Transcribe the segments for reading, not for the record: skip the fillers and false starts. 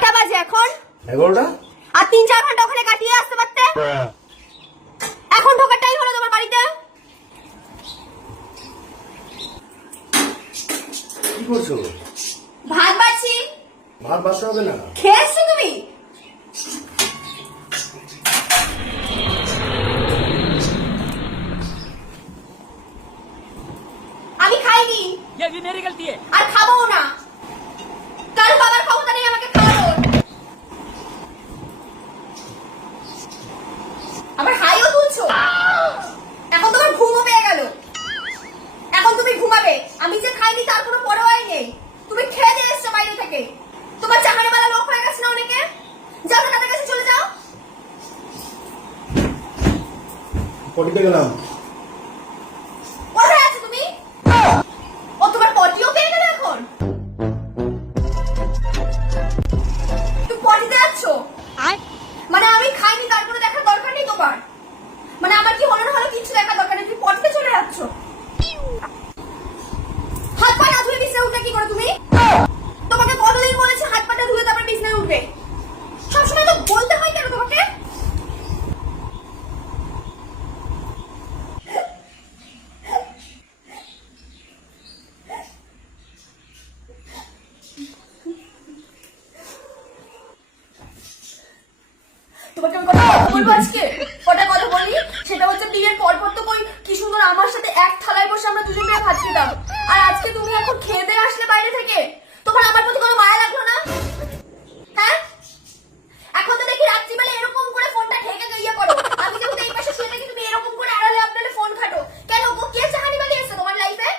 কটা বাজে এখন? 11টা। আর 3-4 ঘন্টা ওখানে কাটিয়ে আসতে পারতে। এখন ঢোকার টাইম হলো তোমার বাড়িতে। কি করছো? ভাত বাড়ছি। ভাত বাসা হবে না। খেয়ে এসছো তুমি? আমি খাইনি। ये भी मेरी गलती है। আর খাবো না। কারণ বাবার ক্ষমতা নেই আমাকে খাওয়ানোর। আমার হাইও তুলছো। এখন তোমার ঘুমও পেয়ে গেল। এখন তুমি ঘুমাবে। আমি যে খাইনি তার কোনো পরোয়াই নেই। তুমি খেয়ে দিয়ে এসছো বাইরে থেকে। তোমার চাকরিওয়ালা লোক হয়ে গেছে না অনেকে। যাও তাদের কাছে চলে যাও। পটিতে গেলাম। কোথায় আছো তুমি? ও তোমার পটিও পেয়ে গেল এখন। তুমি পটিতে আছো? মানে আমি খাইনি তার কোনো দেখার দরকার নেই তোমার। মানে আমার কি হলো না হলো কিছু দেখার দরকার নেই, তুমি পটিতে চলে যাচ্ছ। হাত পা না ধুয়ে বিছানায় উঠে কি করো তুমি? তোমাকে কতদিন বলেছি হাত পা ধুয়ে তারপর বিছানায় উঠবে। সবসময় তো বলতে হয় কেন তোমাকে? তোমাকে আমি কথা বলবো আজকে। কটা কথা বলি সেটা হচ্ছে বিয়ের পর তো কই কি সুন্দর আমার সাথে এক থালায় বসে আমরা দুজন মিলে ভাত খেতাম। আর আজকে তুমি এখন খেয়ে দিয়ে আসলে বাইরে থেকে, তখন আমার প্রতি কোনো মায়া লাগলো না? হ্যাঁ, এখন তো দেখি রাত্রিবেলা এরকম করে ফোনটা ঢেকে ইয়ে করো। আমি যেহেতু এই পাশে শুয়ে থাকি তুমি এরকম করে আড়ালে আপনালে ফোন ঘাটো কেন? গো কে চাহানি বালি এসে তোমার লাইফে?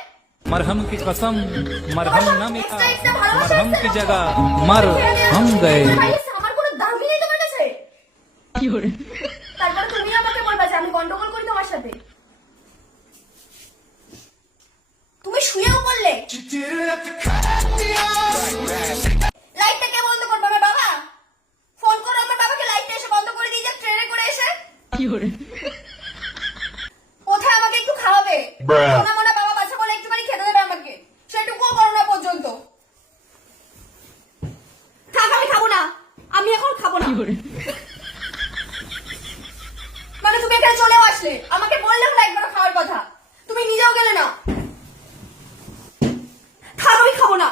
मरहम की कसम मरहम न मिला मरहम की जगह मर हम गए। আমার কোনো দামই নেই তোমার কাছে। তারপর তুমি আমাকে বলবা যে আমি গন্ডগোল করি তোমার সাথে। তুমি শুয়েও বললে লাইটটা কে বন্ধ করবে? আমার বাবা। ফোন করো আমার বাবাকে, লাইটটা এসে বন্ধ করে দিয়ে যাক ট্রেনে করে এসে। কোথায় আমাকে একটু খাওয়াবে? সোনা মোনা বাবা বাচ্চা বলে একটুখানি খেতে দেবে আমাকে, সেটুকুও করো না পর্যন্ত। থাক আমি খাবো না, আমি এখন খাবো না। মানে তুমি এখানে চলেও আসলে, আমাকে বললে হলো একবার খাওয়ার কথা, তুমি নিজেও গেলে না। থাক আমি খাবো না।